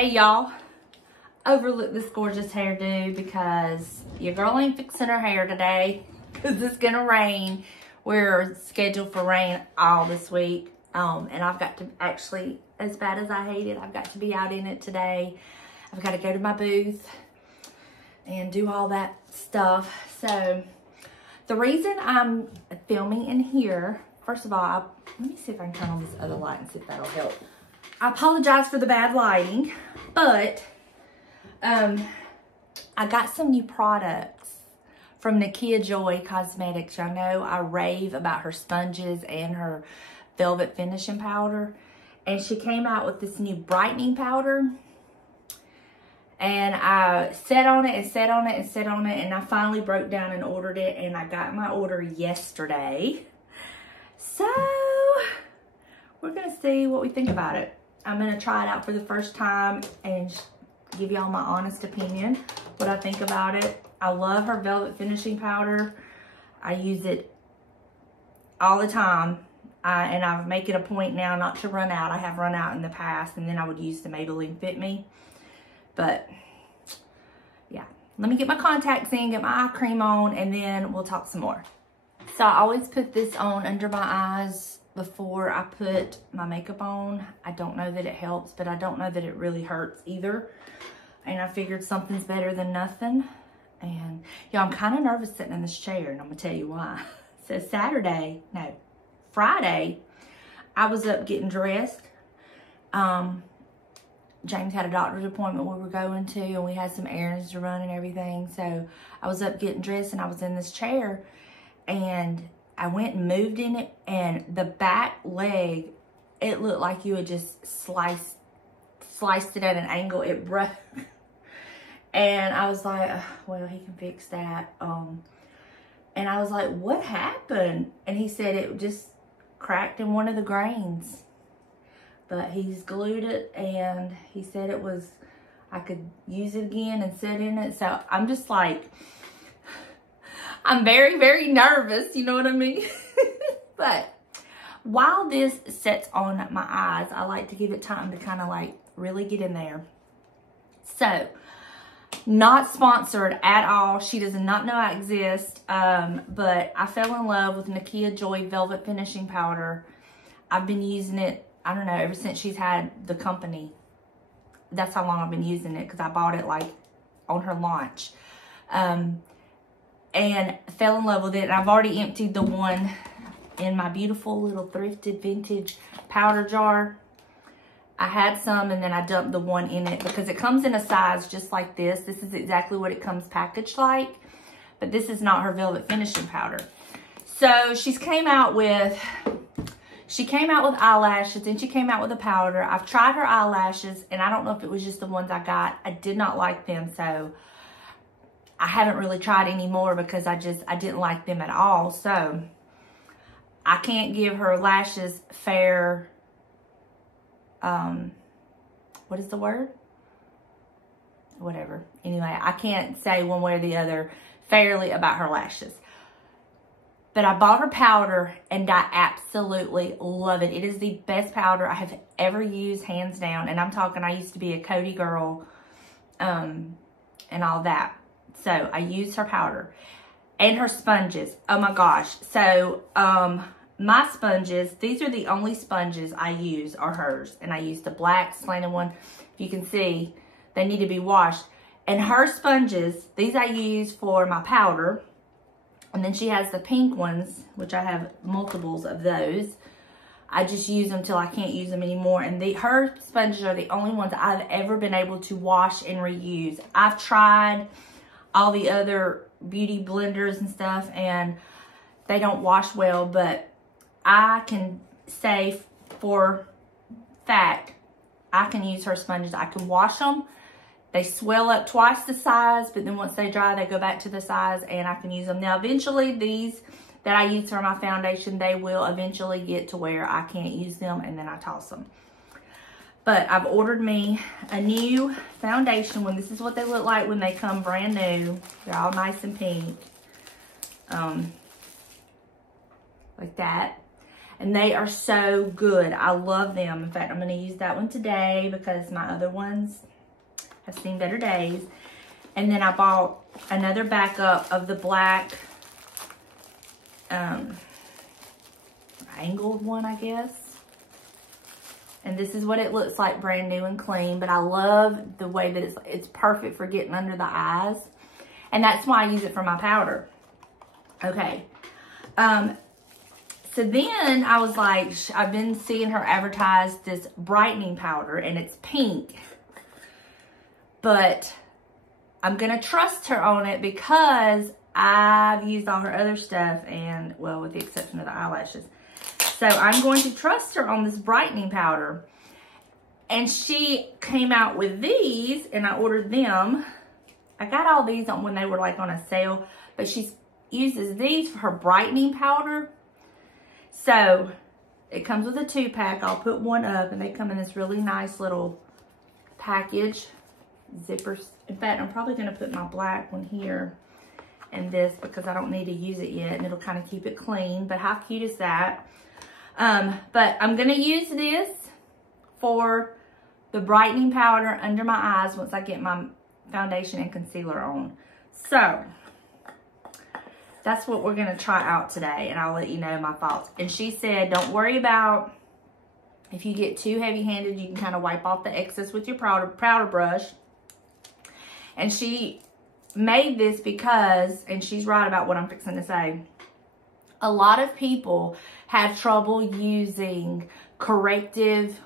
Hey y'all, overlook this gorgeous hairdo because your girl ain't fixing her hair today because it's gonna rain. We're scheduled for rain all this week, and I've got to actually, as bad as I hate it, I've got to be out in it today. I've got to go to my booth and do all that stuff. So the reason I'm filming in here, first of all, let me see if I can turn on this other light and see if that'll help. I apologize for the bad lighting, but I got some new products from Nakia Joy Cosmetics. Y'all know I rave about her sponges and her velvet finishing powder. And she came out with this new brightening powder. And I sat on it and sat on it and sat on it. And I finally broke down and ordered it. And I got my order yesterday. So we're going to see what we think about it. I'm going to try it out for the first time and give y'all my honest opinion, what I think about it. I love her velvet finishing powder. I use it all the time. And I make it a point now not to run out. I have run out in the past, and then I would use the Maybelline Fit Me. But yeah, let me get my contacts in, get my eye cream on, and then we'll talk some more. So I always put this on under my eyes before I put my makeup on. I don't know that it helps, but I don't know that it really hurts either. And I figured something's better than nothing. And y'all, I'm kind of nervous sitting in this chair, and I'm gonna tell you why. So Friday, I was up getting dressed. James had a doctor's appointment we were going to, and we had some errands to run and everything. So I was up getting dressed, and I was in this chair, and I went and moved in it, and the back leg, it looked like you had just sliced it at an angle. It broke. And I was like, oh, well, he can fix that. And I was like, what happened? And he said it just cracked in one of the grains. But he's glued it, and he said it was, I could use it again and sit in it. So I'm just like, I'm very, very nervous, you know what I mean? But while this sets on my eyes, I like to give it time to kind of like really get in there. So, not sponsored at all. She does not know I exist, but I fell in love with Nakia Joy Velvet Finishing Powder. I've been using it, I don't know, ever since she's had the company. That's how long I've been using it, because I bought it like on her launch. And fell in love with it. And I've already emptied the one in my beautiful little thrifted vintage powder jar. I had some, and then I dumped the one in it because it comes in a size just like this. This is exactly what it comes packaged like, but this is not her velvet finishing powder. So she came out with eyelashes, and she came out with a powder. I've tried her eyelashes, and I don't know if it was just the ones I got. I did not like them, so I haven't really tried any more because I didn't like them at all. So I can't give her lashes fair, what is the word? Whatever. Anyway, I can't say one way or the other fairly about her lashes. But I bought her powder, and I absolutely love it. It is the best powder I have ever used, hands down. And I'm talking, I used to be a Cody girl, and all that. So I use her powder and her sponges. Oh my gosh. So my sponges, these are the only sponges I use are hers. And I use the black slanted one. If you can see, they need to be washed. And her sponges, these I use for my powder. And then she has the pink ones, which I have multiples of those. I just use them till I can't use them anymore. And her sponges are the only ones I've ever been able to wash and reuse. I've tried all the other beauty blenders and stuff, and they don't wash well, but I can say for fact, I can use her sponges. I can wash them. They swell up twice the size, but then once they dry, they go back to the size, and I can use them. Now, eventually, these that I use for my foundation, they will eventually get to where I can't use them, and then I toss them. But I've ordered me a new foundation one. This is what they look like when they come brand new. They're all nice and pink. Like that. And they are so good. I love them. In fact, I'm going to use that one today because my other ones have seen better days. And then I bought another backup of the black angled one, I guess. And this is what it looks like, brand new and clean. But I love the way that it's perfect for getting under the eyes. And that's why I use it for my powder. Okay. So then I was like, I've been seeing her advertise this brightening powder, and it's pink. But I'm going to trust her on it because I've used all her other stuff, and, well, with the exception of the eyelashes. So I'm going to trust her on this brightening powder. And she came out with these, and I ordered them. I got all these on when they were like on a sale, but she uses these for her brightening powder. So it comes with a 2-pack. I'll put one up, and they come in this really nice little package. Zippers. In fact, I'm probably going to put my black one here and this because I don't need to use it yet, and it'll kind of keep it clean. But how cute is that? But I'm going to use this for the brightening powder under my eyes once I get my foundation and concealer on. So that's what we're going to try out today, and I'll let you know my thoughts. And she said, don't worry about if you get too heavy-handed, you can kind of wipe off the excess with your powder brush. And she made this because, and she's right about what I'm fixing to say, a lot of people have trouble using corrective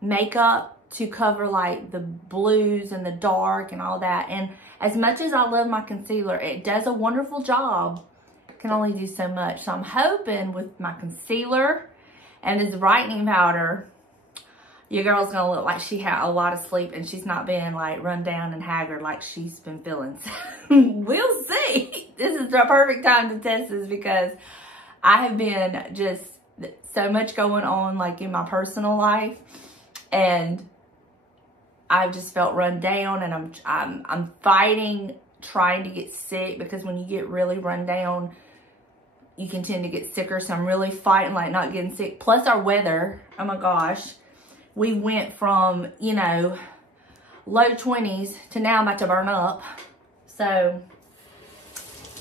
makeup to cover like the blues and the dark and all that. And as much as I love my concealer, it does a wonderful job. It can only do so much. So I'm hoping with my concealer and this brightening powder, your girl's gonna look like she had a lot of sleep and she's not being like run down and haggard like she's been feeling. We'll see. This is the perfect time to test this because I have been just so much going on like in my personal life, and I've just felt run down, and I'm fighting trying to get sick because when you get really run down, you can tend to get sicker. So I'm really fighting like not getting sick. Plus our weather, oh my gosh. We went from, you know, low 20s to now I'm about to burn up. So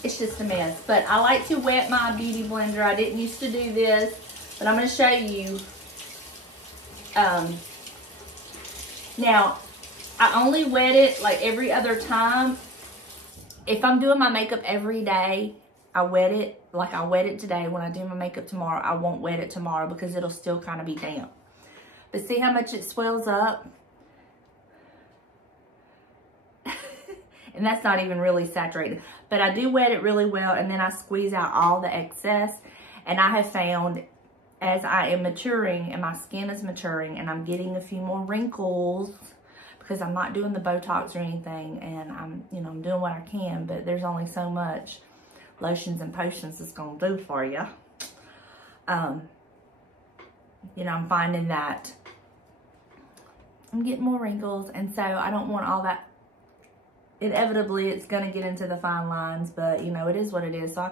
it's just a mess. But I like to wet my beauty blender. I didn't used to do this, but I'm going to show you. Now, I only wet it like every other time. If I'm doing my makeup every day, I wet it. Like I wet it today. When I do my makeup tomorrow, I won't wet it tomorrow because it'll still kind of be damp. But see how much it swells up? And that's not even really saturated. But I do wet it really well, and then I squeeze out all the excess. And I have found as I am maturing and my skin is maturing and I'm getting a few more wrinkles because I'm not doing the Botox or anything, and I'm doing what I can, but there's only so much lotions and potions is going to do for you. I'm finding that I'm getting more wrinkles, and so I don't want all that. Inevitably, it's going to get into the fine lines, but, it is what it is, so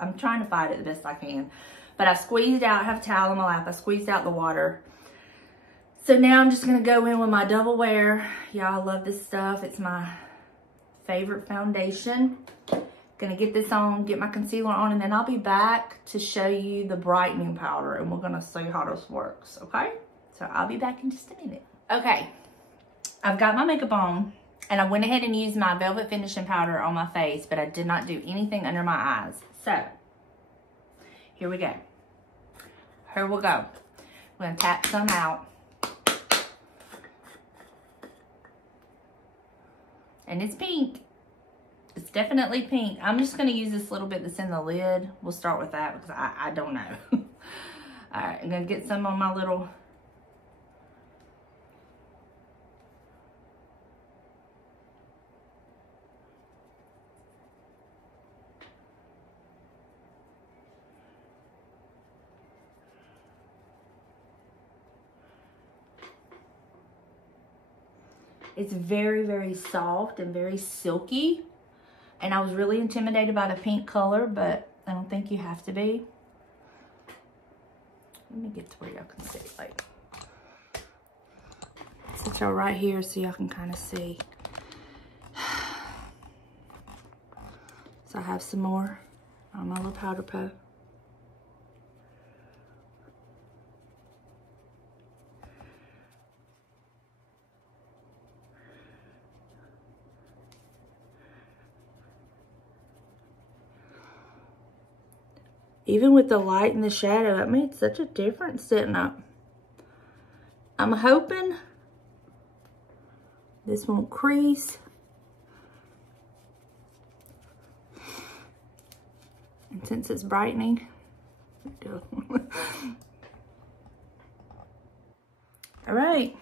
I'm trying to fight it the best I can. But I've squeezed out, I have a towel on my lap, I squeezed out the water. So now I'm just going to go in with my Double Wear. Y'all, I love this stuff. It's my favorite foundation. Gonna get this on, get my concealer on, and then I'll be back to show you the brightening powder, and we're gonna see how this works, okay? So I'll be back in just a minute. Okay, I've got my makeup on, and I went ahead and used my Velvet Finishing Powder on my face, but I did not do anything under my eyes. So, here we go. Here we go. I'm gonna tap some out. And it's pink. It's definitely pink. I'm just going to use this little bit that's in the lid. We'll start with that because I don't know. All right, I'm going to get some on my little... It's very, very soft and very silky. And I was really intimidated by the pink color, but I don't think you have to be. Let me get to where y'all can see. Like, set y'all right here so y'all can kind of see. So I have some more on my little powder puff. Even with the light and the shadow, it made such a difference, didn't it? I'm hoping this won't crease. And since it's brightening, all right,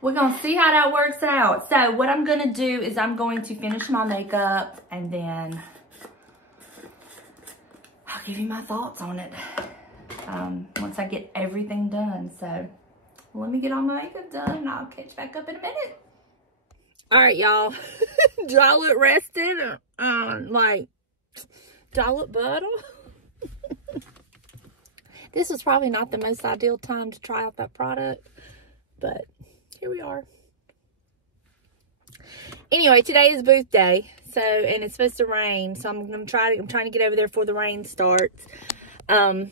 we're gonna see how that works out. So what I'm gonna do is I'm going to finish my makeup and then I'll give you my thoughts on it once I get everything done. So let me get all my makeup done and I'll catch back up in a minute. All right, y'all. Do I look rested? Like, do I look butter? This is probably not the most ideal time to try out that product, but here we are. Anyway, today is booth day, so, and it's supposed to rain, so I'm trying to get over there before the rain starts. So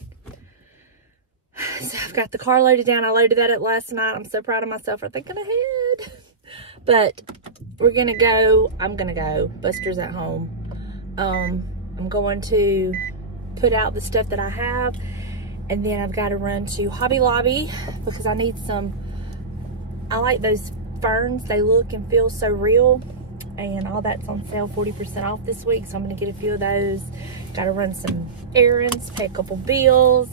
I've got the car loaded down. I loaded that up last night. I'm so proud of myself for thinking ahead. But we're gonna go. I'm gonna go. Buster's at home. I'm going to put out the stuff that I have, and then I've got to run to Hobby Lobby because I need some. I like those ferns. They look and feel so real, and all that's on sale, 40% off this week. So I'm gonna get a few of those. Got to run some errands, pay a couple bills,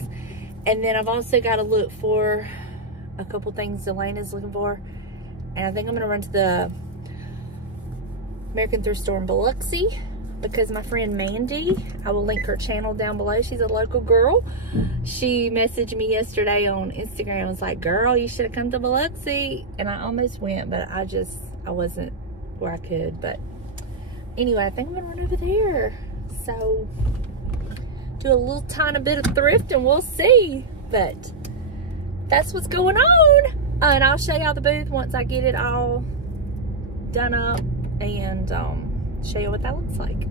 and then I've also got to look for a couple things Elena's looking for. And I think I'm gonna run to the American Thrift Store in Biloxi because my friend Mandy, I will link her channel down below. She's a local girl. She messaged me yesterday on Instagram and was like, girl, you should have come to Biloxi. And I almost went, but I wasn't where I could. But anyway, I think I'm gonna run over there. So do a little tiny bit of thrift and we'll see. But that's what's going on. And I'll show y'all the booth once I get it all done up and show you what that looks like.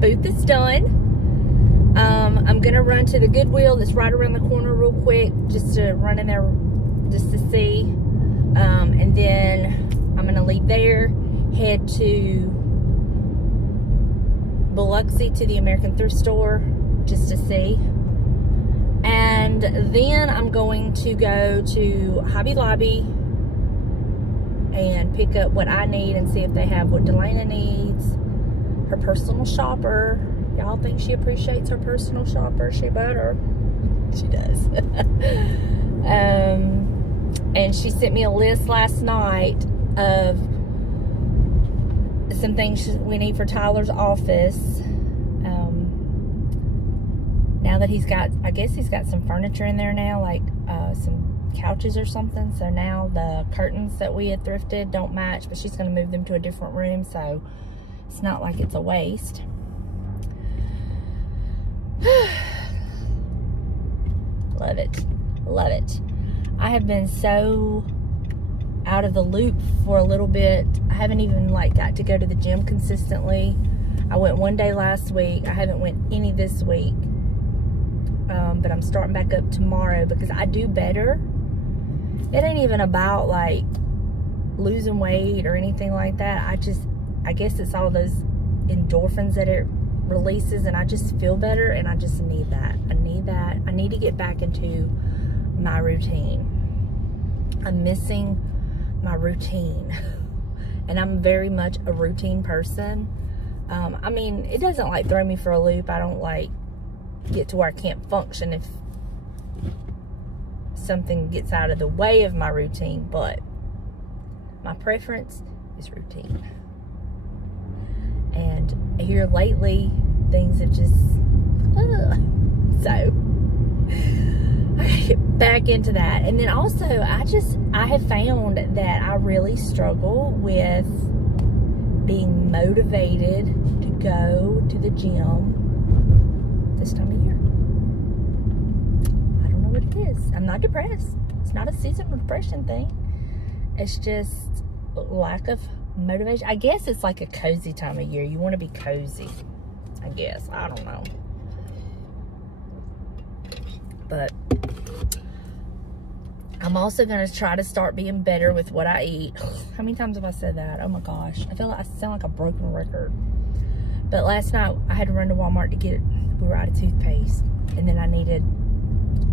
booth is done. I'm gonna run to the Goodwill that's right around the corner real quick, just to run in there just to see. And then I'm gonna leave there, head to Biloxi to the American Thrift Store just to see. And then I'm going to go to Hobby Lobby and pick up what I need and see if they have what Delana needs. Her personal shopper. Y'all think she appreciates her personal shopper? She better. She does. And she sent me a list last night of some things we need for Tyler's office. Now that he's got, I guess he's got some furniture in there now, like some couches or something. So now the curtains that we had thrifted don't match, but she's going to move them to a different room, so it's not like it's a waste. Love it. Love it. I have been so out of the loop for a little bit. I haven't even like got to go to the gym consistently. I went one day last week. I haven't went any this week. But I'm starting back up tomorrow because I do better. It ain't even about like losing weight or anything like that. I guess it's all those endorphins that it releases, and I just feel better, and I just need that. I need that. I need to get back into my routine. I'm missing my routine, and I'm very much a routine person. I mean, it doesn't like throw me for a loop. I don't like get to where I can't function if something gets out of the way of my routine, but my preference is routine. And here lately, things have just, so I gotta get back into that. And then also, I have found that I really struggle with being motivated to go to the gym this time of year. I don't know what it is. I'm not depressed. It's not a seasonal depression thing. It's just lack of motivation. I guess it's like a cozy time of year. You want to be cozy, I guess. I don't know. But I'm also going to try to start being better with what I eat. How many times have I said that? Oh my gosh. I feel like I sound like a broken record. But last night I had to run to Walmart to get, we were out of toothpaste. And then I needed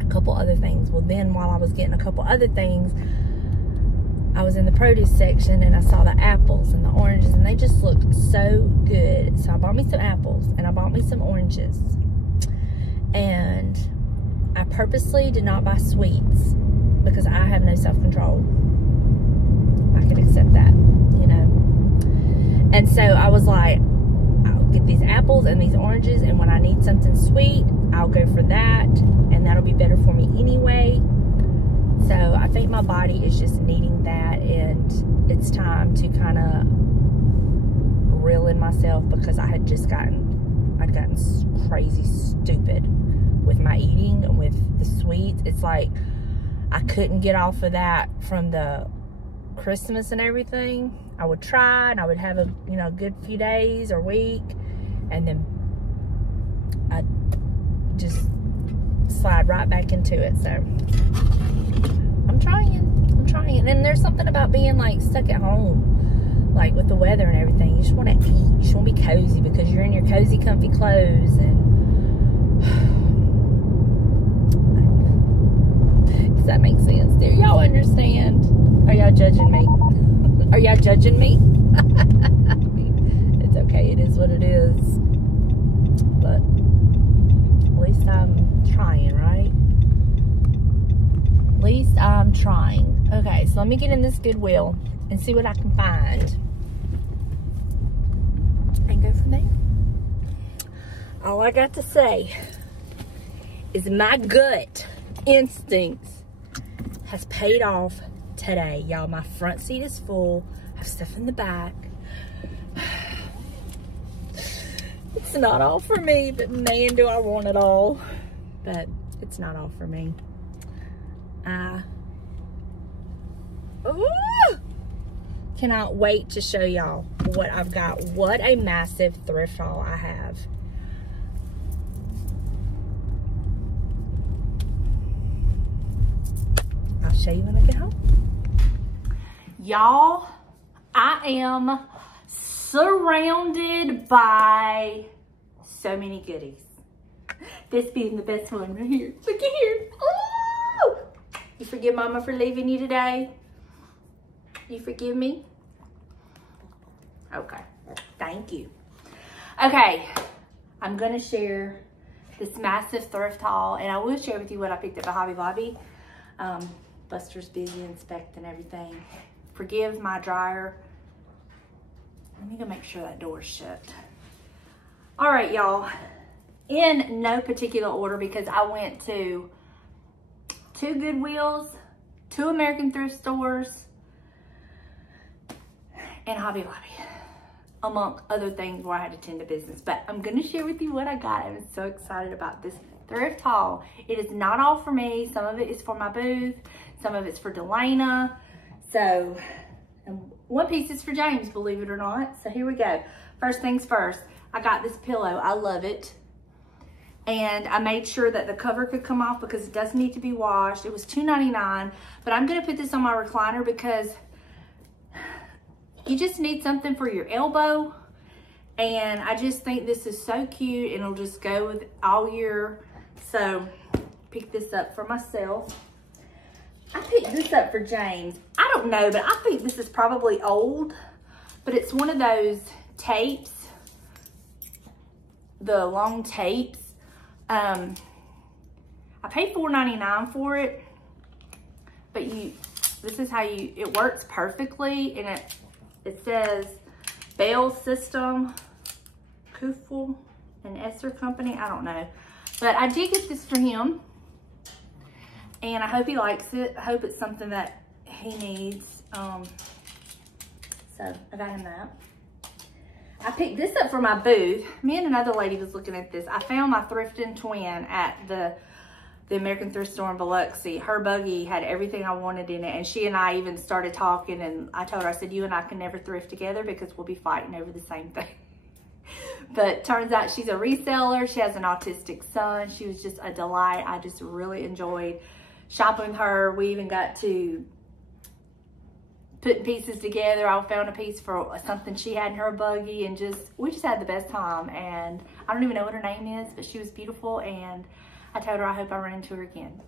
a couple other things. Well, then while I was getting a couple other things, I was in the produce section and I saw the apples and the oranges, and they just looked so good. So I bought me some apples and I bought me some oranges. And I purposely did not buy sweets because I have no self-control. I can accept that, you know. And so I was like, I'll get these apples and these oranges, and when I need something sweet, I'll go for that, and that'll be better for me anyway. So I think my body is just needing that, and it's time to kind of reel in myself because I'd gotten crazy stupid with my eating and with the sweets. It's like I couldn't get off of that from the Christmas and everything. I would try and I would have a good few days or week, and then I'd just slide right back into it. So I'm trying. And then there's something about being like stuck at home, like with the weather and everything. You just want to eat. You just want to be cozy because you're in your cozy, comfy clothes. And does that make sense? Do y'all understand? Are y'all judging me? Are y'all judging me? I mean, it's okay. It is what it is. But at least I'm trying, right? At least I'm trying. Okay, so let me get in this Goodwill and see what I can find. And go from there. All I got to say is my gut instincts has paid off today. Y'all, my front seat is full. I have stuff in the back. It's not all for me, but man, do I want it all. But it's not all for me. cannot wait to show y'all what I've got. What a massive thrift haul I have. I'll show you when I get home. Y'all, I am surrounded by so many goodies. This being the best one right here. Look at here. Oh! You forgive Mama for leaving you today? You forgive me? Okay, thank you. Okay, I'm gonna share this massive thrift haul, and I will share with you what I picked up at Hobby Lobby. Buster's busy inspecting everything. Forgive my dryer. Let me go make sure that door's shut. All right, y'all. In no particular order, because I went to 2 Goodwills, 2 American thrift stores, and Hobby Lobby, among other things where I had to tend to business. But I'm gonna share with you what I got. I'm so excited about this thrift haul. It is not all for me. Some of it is for my booth. Some of it's for Delana. So, and one piece is for James, believe it or not. So here we go. First things first, I got this pillow. I love it. And I made sure that the cover could come off because it does need to be washed. It was $2.99, but I'm gonna put this on my recliner because you just need something for your elbow. And I just think this is so cute and it'll just go with all year. So pick this up for myself. I picked this up for James. I don't know, but I think this is probably old, but it's one of those tapes, the long tapes. I paid $4.99 for it, but this is how it works perfectly, and it says Bell System, Pkwy and Esser Company. I don't know, but I did get this for him, and I hope he likes it. I hope it's something that he needs. So I got him that. I picked this up for my booth. Me and another lady was looking at this. I found my thrifting twin at the American thrift store in Biloxi. Her buggy had everything I wanted in it, and she and I even started talking, and I told her, I said, you and I can never thrift together because we'll be fighting over the same thing. But turns out she's a reseller. She has an autistic son. She was just a delight. I just really enjoyed shopping with her. We even got to putting pieces together. I found a piece for something she had in her buggy, and we just had the best time. And I don't even know what her name is, but she was beautiful, and I told her I hope I run into her again,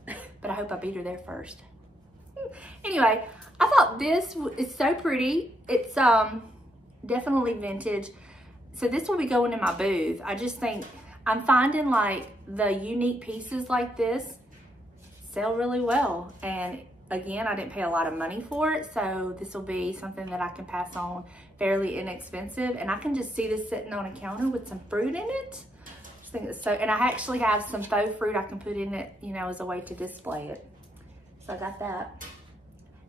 but I hope I beat her there first. Anyway, I thought this is so pretty. It's definitely vintage. So this will be going in my booth. I just think I'm finding like the unique pieces like this sell really well. And again, I didn't pay a lot of money for it, so this will be something that I can pass on fairly inexpensive. And I can just see this sitting on a counter with some fruit in it. I just think it's so, and I actually have some faux fruit I can put in it, you know, as a way to display it. So I got that.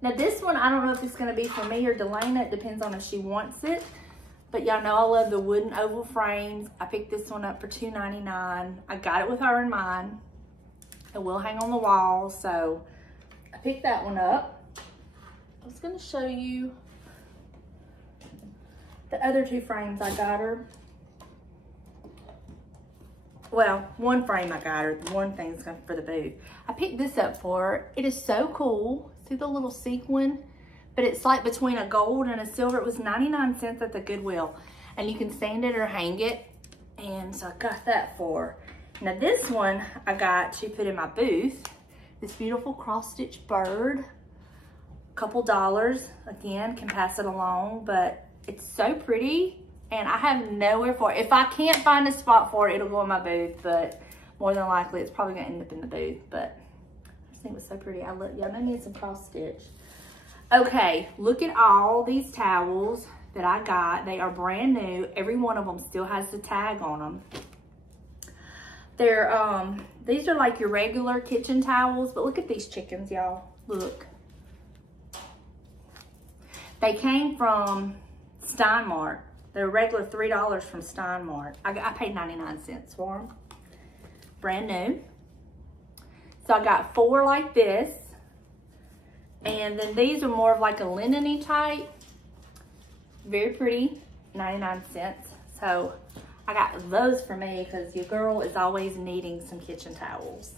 Now this one, I don't know if it's gonna be for me or Delana. It depends on if she wants it. But y'all know I love the wooden oval frames. I picked this one up for $2.99. I got it with her in mind. It will hang on the wall, so I picked that one up. I was gonna show you the other 2 frames I got her. Well, one frame I got her, one thing's for the booth. I picked this up for her. It is so cool. See the little sequin? But it's like between a gold and a silver. It was 99 cents at the Goodwill. And you can stand it or hang it. And so I got that for her. Now this one I got to put in my booth. This beautiful cross-stitch bird. Couple dollars. Again, can pass it along. But it's so pretty. And I have nowhere for it. If I can't find a spot for it, it'll go in my booth. But more than likely, it's probably going to end up in the booth. But I just think it was so pretty. I love, y'all know me some cross-stitch. Okay, look at all these towels that I got. They are brand new. Every one of them still has the tag on them. They're, these are like your regular kitchen towels, but look at these chickens, y'all. Look. They came from Steinmart. They're regular $3 from Steinmart. I paid 99 cents for them. Brand new. So I got 4 like this. And then these are more of like a linen-y type. Very pretty, 99 cents. So I got those for me because your girl is always needing some kitchen towels.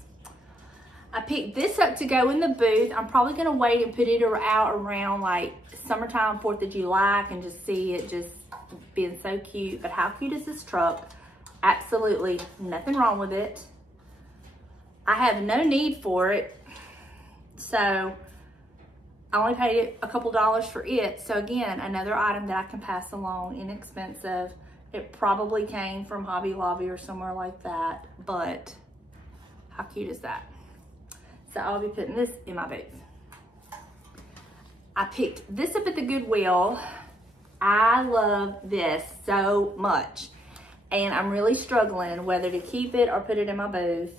I picked this up to go in the booth. I'm probably gonna wait and put it out around like summertime, 4th of July. I can just see it just being so cute. But how cute is this truck? Absolutely nothing wrong with it. I have no need for it. So I only paid a couple dollars for it. So again, another item that I can pass along, inexpensive. It probably came from Hobby Lobby or somewhere like that, but how cute is that? So I'll be putting this in my booth. I picked this up at the Goodwill. I love this so much. And I'm really struggling whether to keep it or put it in my booth.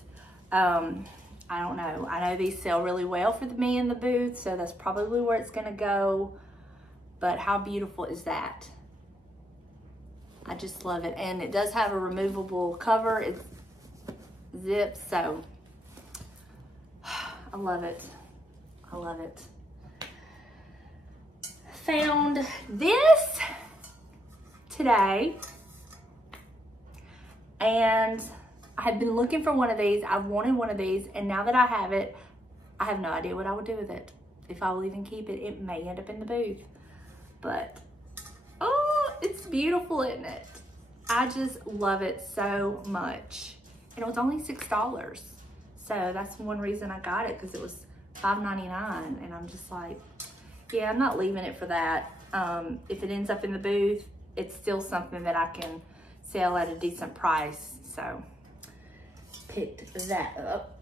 I don't know. I know these sell really well for me in the booth, so that's probably where it's gonna go. But how beautiful is that? I just love it. And it does have a removable cover. It zips, so I love it. I love it. Found this today. And I had been looking for one of these. I've wanted one of these, and now that I have it, I have no idea what I would do with it. If I will even keep it, it may end up in the booth. But, oh, it's beautiful, isn't it? I just love it so much. And it was only $6. So that's one reason I got it, because it was $5.99. And I'm just like, yeah, I'm not leaving it for that. If it ends up in the booth, it's still something that I can sell at a decent price. So picked that up.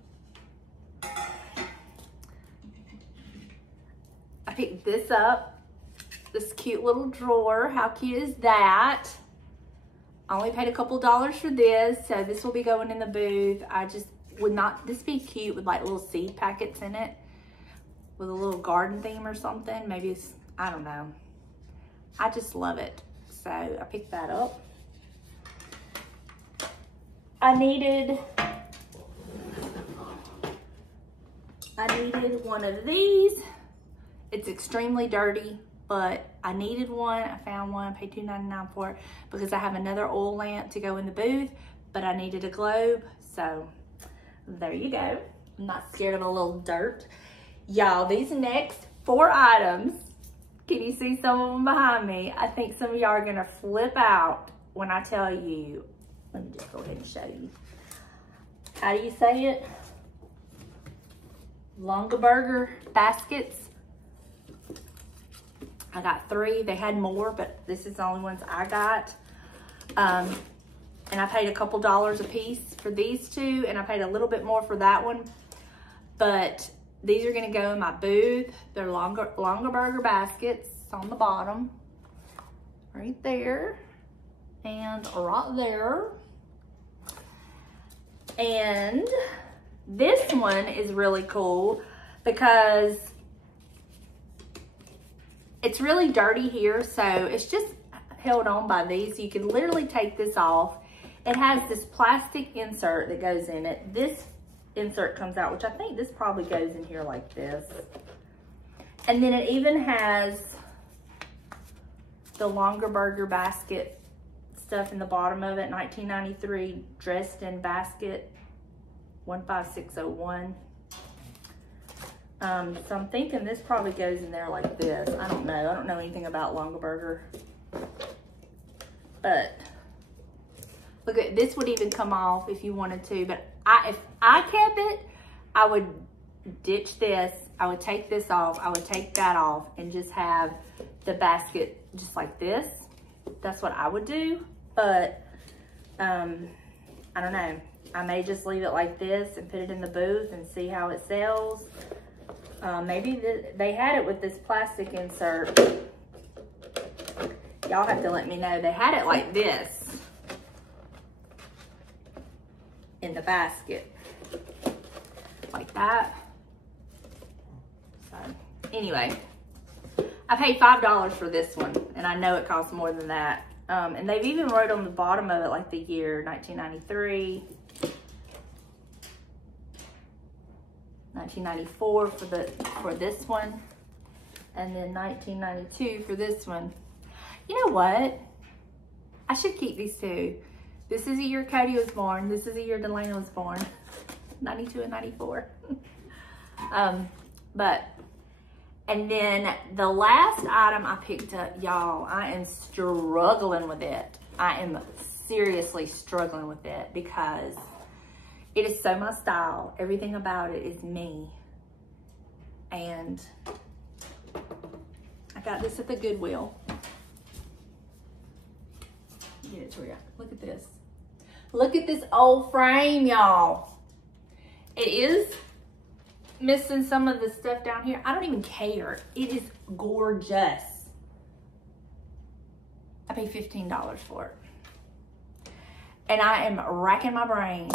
I picked this up, this cute little drawer. How cute is that? I only paid a couple dollars for this, so this will be going in the booth. I just would not, this be cute with like little seed packets in it with a little garden theme or something. Maybe it's, I don't know. I just love it. So I picked that up. I needed one of these. It's extremely dirty, but I needed one. I found one, I paid $2.99 for it because I have another oil lamp to go in the booth, but I needed a globe. So there you go. I'm not scared of a little dirt. Y'all, these next 4 items, can you see some of them behind me? I think some of y'all are gonna flip out when I tell you. Let me just go ahead and show you. How do you say it? Longaberger baskets. I got 3. They had more, but this is the only ones I got. And I paid a couple dollars a piece for these 2, and I paid a little bit more for that one. But these are gonna go in my booth. They're Longaberger baskets on the bottom, right there, and right there. And this one is really cool because it's really dirty here, so it's just held on by these. So you can literally take this off. It has this plastic insert that goes in it. This insert comes out, which I think this probably goes in here like this. And then it even has the Longaberger basket stuff in the bottom of it. 1993 Dresden basket, 15601. So I'm thinking this probably goes in there like this. I don't know. I don't know anything about Longaberger. But look at this, would even come off if you wanted to. But if I kept it, I would ditch this. I would take this off. I would take that off and just have the basket just like this. That's what I would do. But I don't know. I may just leave it like this and put it in the booth and see how it sells. Maybe they had it with this plastic insert. Y'all have to let me know. They had it like this in the basket. Like that. So, anyway. I paid $5 for this one, and I know it costs more than that. And they've even wrote on the bottom of it like the year, 1993. 1994 for this one, and then 1992 for this one. You know what? I should keep these two. This is the year Cody was born. This is the year Delana was born. 92 and 94. And then the last item I picked up, y'all, I am struggling with it. I am seriously struggling with it because it is so my style. Everything about it is me. And I got this at the Goodwill. Get it to you. Look at this. Look at this old frame, y'all. It is missing some of the stuff down here. I don't even care. It is gorgeous. I paid $15 for it. And I am racking my brain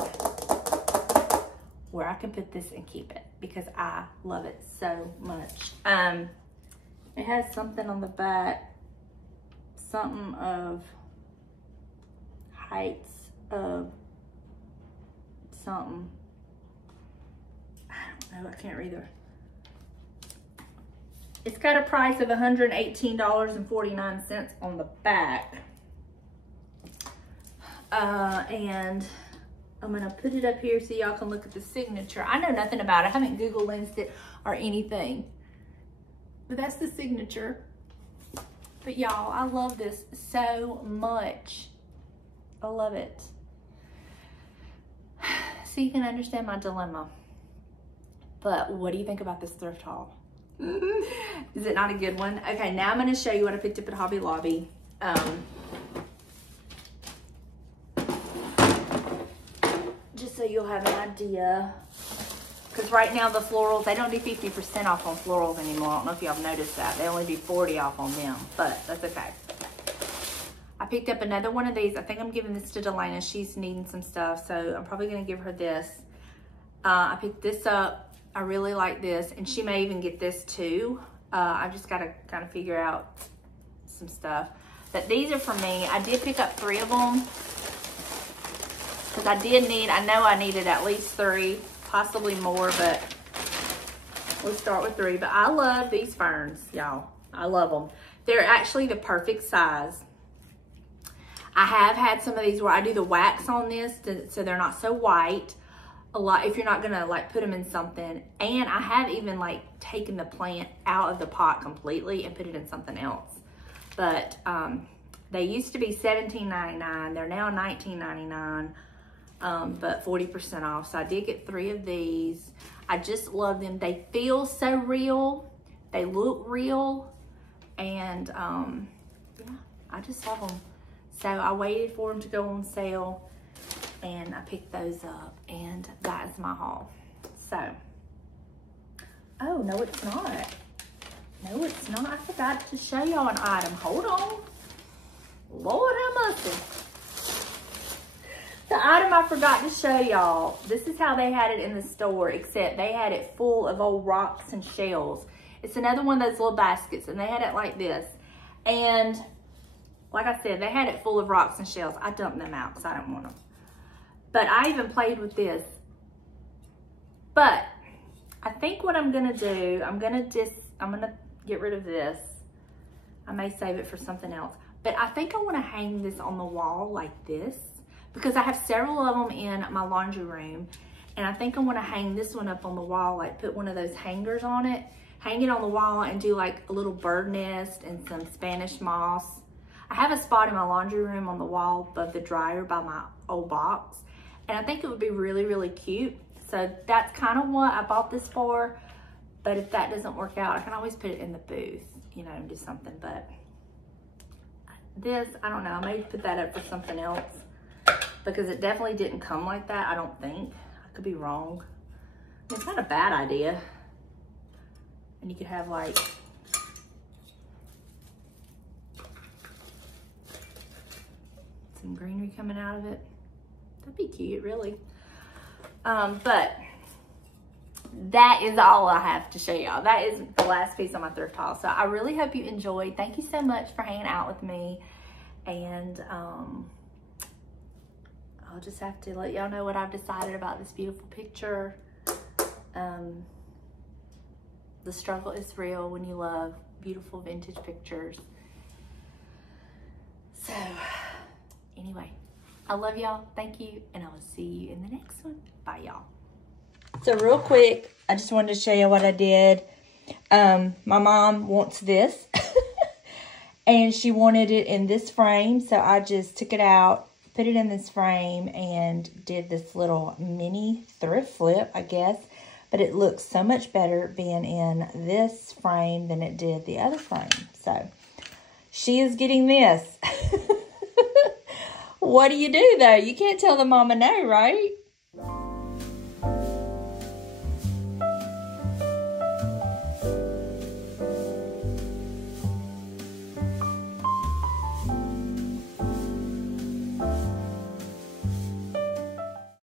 where I can put this and keep it because I love it so much. It has something on the back, something of heights of something. I don't know, I can't read it. It's got a price of $118.49 on the back. And I'm gonna put it up here so y'all can look at the signature. I know nothing about it. I haven't Google lensed it or anything. But that's the signature. But y'all, I love this so much. I love it. So you can understand my dilemma. But what do you think about this thrift haul? Is it not a good one? Okay, now I'm gonna show you what I picked up at Hobby Lobby. Just so you'll have an idea. Because right now the florals, they don't do 50% off on florals anymore. I don't know if y'all have noticed that. They only do 40 off on them, but that's okay. I picked up another one of these. I think I'm giving this to Delana. She's needing some stuff, so I'm probably gonna give her this. I picked this up. I really like this, and she may even get this too. I've just gotta kind of figure out some stuff. But these are for me. I did pick up 3 of them. Because I know I needed at least 3, possibly more, but we'll start with 3. But I love these ferns, y'all. I love them. They're actually the perfect size. I have had some of these where I do the wax on this so they're not so white. A lot if you're not gonna like put them in something. And I have even like taken the plant out of the pot completely and put it in something else. But they used to be $17.99. They're now $19.99. But 40% off. So I did get 3 of these. I just love them. They feel so real. They look real. And yeah, I just love them. So I waited for them to go on sale and I picked those up, and that is my haul. So, oh, no, it's not. No, it's not. I forgot to show y'all an item. Hold on. Lord have mercy. The item I forgot to show y'all, this is how they had it in the store, except they had it full of old rocks and shells. It's another one of those little baskets, and they had it like this. And like I said, they had it full of rocks and shells. I dumped them out because I don't want them. But I even played with this. But I think what I'm gonna do, I'm gonna get rid of this. I may save it for something else. But I think I wanna hang this on the wall like this, because I have several of them in my laundry room. And I think I wanna hang this one up on the wall, like put one of those hangers on it, hang it on the wall and do like a little bird nest and some Spanish moss. I have a spot in my laundry room on the wall above the dryer by my old box. And I think it would be really, really cute. So that's kind of what I bought this for. But if that doesn't work out, I can always put it in the booth, you know, and do something. But this, I don't know, I may put that up for something else, because it definitely didn't come like that, I don't think. I could be wrong. It's not a bad idea. And you could have like some greenery coming out of it. That'd be cute, really. But that is all I have to show y'all. That is the last piece of my thrift haul. So I really hope you enjoyed. Thank you so much for hanging out with me. And I'll just have to let y'all know what I've decided about this beautiful picture. The struggle is real when you love beautiful vintage pictures. So, anyway, I love y'all. Thank you. And I will see you in the next one. Bye, y'all. So, real quick, I just wanted to show you what I did. My mom wants this. And she wanted it in this frame. So, I just took it out, put it in this frame, and did this little mini thrift flip, I guess. But it looks so much better being in this frame than it did the other frame. So, she is getting this. What do you do, though? You can't tell the mama no, right?